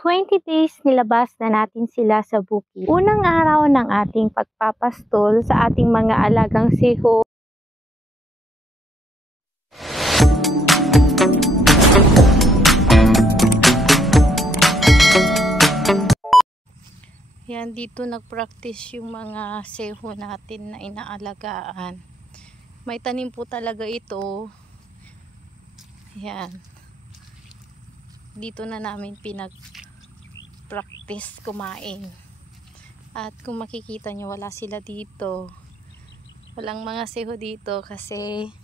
20 days nilabas na natin sila sa bukid. Unang araw ng ating pagpapastol sa ating mga alagang seho. Yan, dito nag-practice yung mga seho natin na inaalagaan. May tanim po talaga ito. Yan. Dito na namin pinag-practice kumain. At kung makikita nyo, wala sila dito. Walang mga seho dito kasi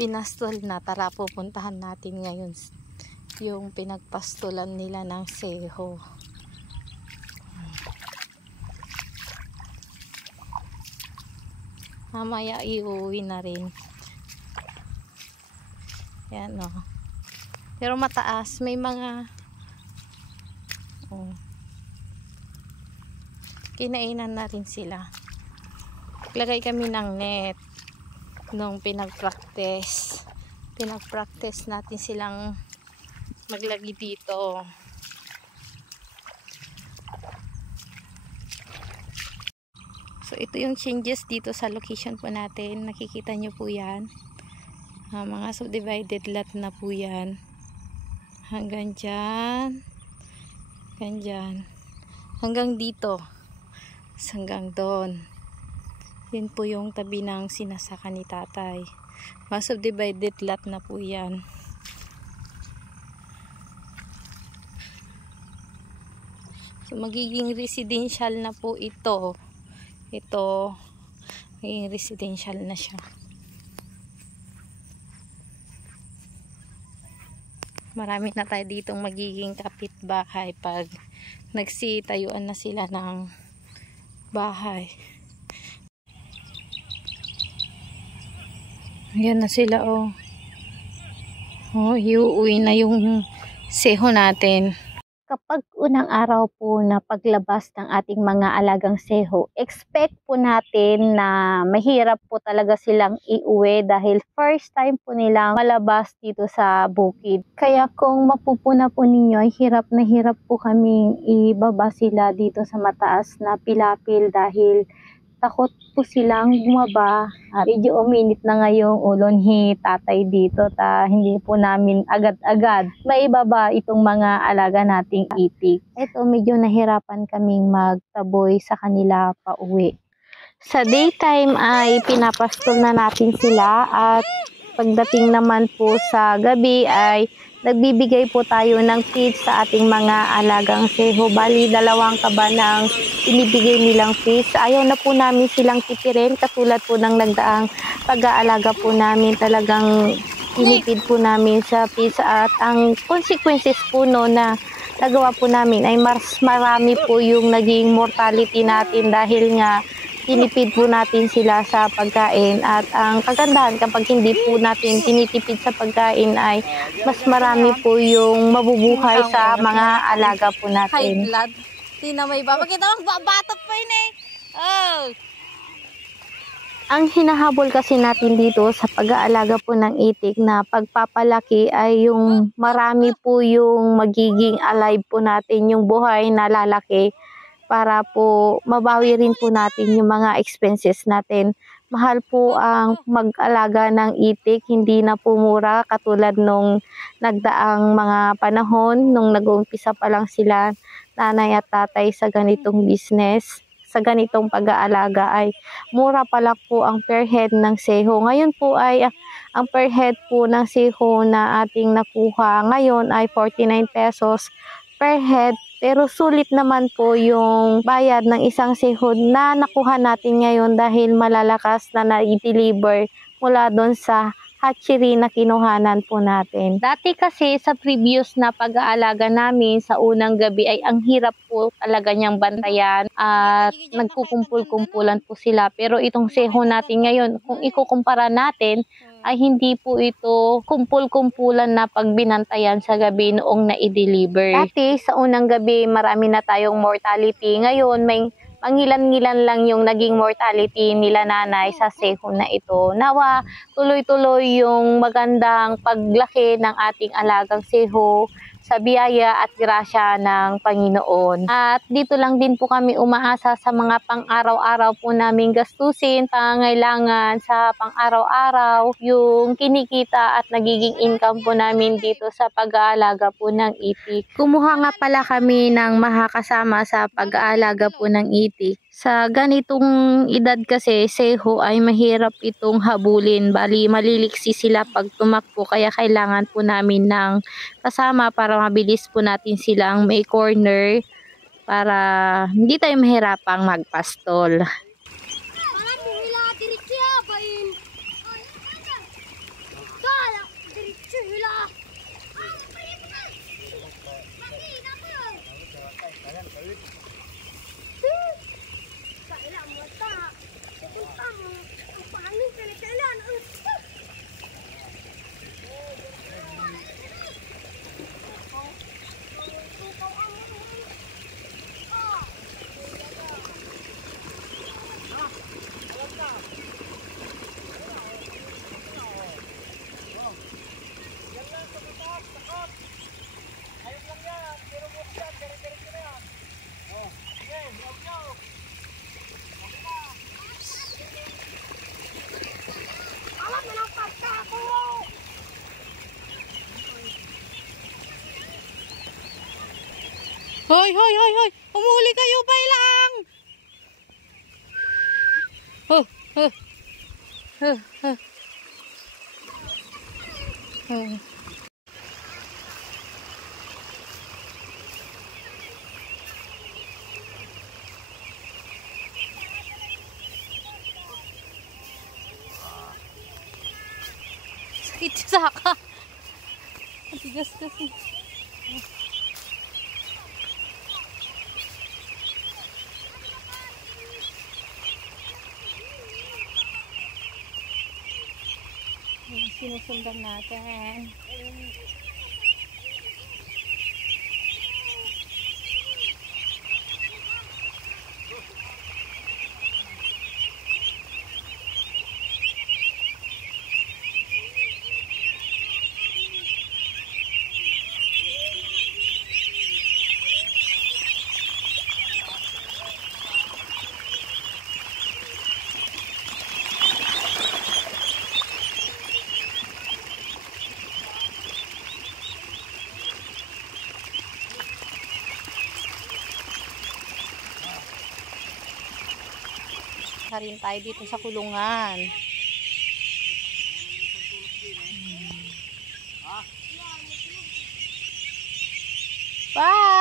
pinastol na. Tara, pupuntahan natin ngayon yung pinagpastulan nila ng seho. Mamaya iuwi na rin. Yan o. Pero mataas. May mga kinainan na rin sila. Lagay kami ng net nung pinag-practice. Pinag-practice natin silang maglagi dito. So, ito yung changes dito sa location po natin. Nakikita nyo po yan. Mga subdivided lot na po yan. Hanggang dyan. Hanggang dyan. Hanggang dito. Hanggang doon. Yun po yung tabi ng sinasaka ni tatay. Mga subdivided lot na po yan. So, magiging residential na po ito. Ito, magiging residential na siya. Marami na tayo ditong magiging kapitbahay pag nagsitayuan na sila ng bahay. Ayan na sila, oh. Oh, iuwi na yung seho natin. Kapag unang araw po na paglabas ng ating mga alagang seho, expect po natin na mahirap po talaga silang iuwi dahil first time po nilang malabas dito sa bukid. Kaya kung mapupuna po ninyo, ay hirap na hirap po kaming ibaba sila dito sa mataas na pilapil dahil takot po silang bumaba. Medyo uminit na ngayong ulo ni tatay dito. Hindi po namin agad-agad maibaba itong mga alaga nating itik. Ito, medyo nahirapan kaming magtaboy sa kanila pa uwi. Sa daytime ay pinapastol na natin sila at pagdating naman po sa gabi ay nagbibigay po tayo ng feed sa ating mga alagang seho. Bali, 2 kaba ng inibigay nilang feed. Ayaw na po namin silang tipirin katulad po ng nagdaang pag-aalaga po namin. Talagang inipid po namin sa feeds at ang consequences po no na nagawa po namin ay mas marami po yung naging mortality natin dahil nga tinipid po natin sila sa pagkain at ang kagandahan kapag hindi po natin tinitipid sa pagkain ay mas marami po yung mabubuhay sa mga alaga po natin. High blood. Di na may ba? Makita mo, batot pa yun eh. Oh. Ang hinahabol kasi natin dito sa pag-aalaga po ng itik na pagpapalaki ay yung marami po yung magiging alive po natin, yung buhay na lalaki. Para po mabawi rin po natin yung mga expenses natin. Mahal po ang mag-alaga ng itik, hindi na po mura katulad nung nagdaang mga panahon, nung nag-uumpisa pa lang sila nanay at tatay sa ganitong business, sa ganitong pag-aalaga ay mura pala po ang per head ng seho. Ngayon po ay ang per head po ng seho na ating nakuha ngayon ay 49 pesos per head. Pero sulit naman po yung bayad ng isang sehod na nakuha natin ngayon dahil malalakas na na-deliver mula doon sa hatchery na kinuhanan po natin. Dati kasi sa previous na pag-aalaga namin sa unang gabi ay ang hirap po talaga niyang bantayan at nagkukumpul-kumpulan po sila. Pero itong seho natin ngayon, kung ikukumpara natin, ay hindi po ito kumpul-kumpulan na pagbinantayan sa gabi noong na-deliver. Dati sa unang gabi marami na tayong mortality. Ngayon may mangilan-ngilan lang yung naging mortality nila nanay sa seho na ito. Nawa tuloy-tuloy yung magandang paglaki ng ating alagang seho sa biyaya at grasya ng Panginoon. At dito lang din po kami umaasa sa mga pang-araw-araw po naming gastusin, pangangailangan sa pang-araw-araw, yung kinikita at nagiging income po namin dito sa pag-aalaga po ng itik. Kumuha nga pala kami ng makakasama sa pag-aalaga po ng itik. Sa ganitong edad kasi, seho ay mahirap itong habulin. Bali, maliliksi sila pag tumakbo, kaya kailangan po namin ng kasama para mabilis po natin silang may corner para hindi tayo mahirapang magpastol. Hoy, hoy, hoy, hoy! Umuli kayo, bailang! Oh, oh, oh, oh. Oh. Sakit sa saka. Matigas kasi. Sinusundan natin. Rin tayo dito sa kulungan. Bye!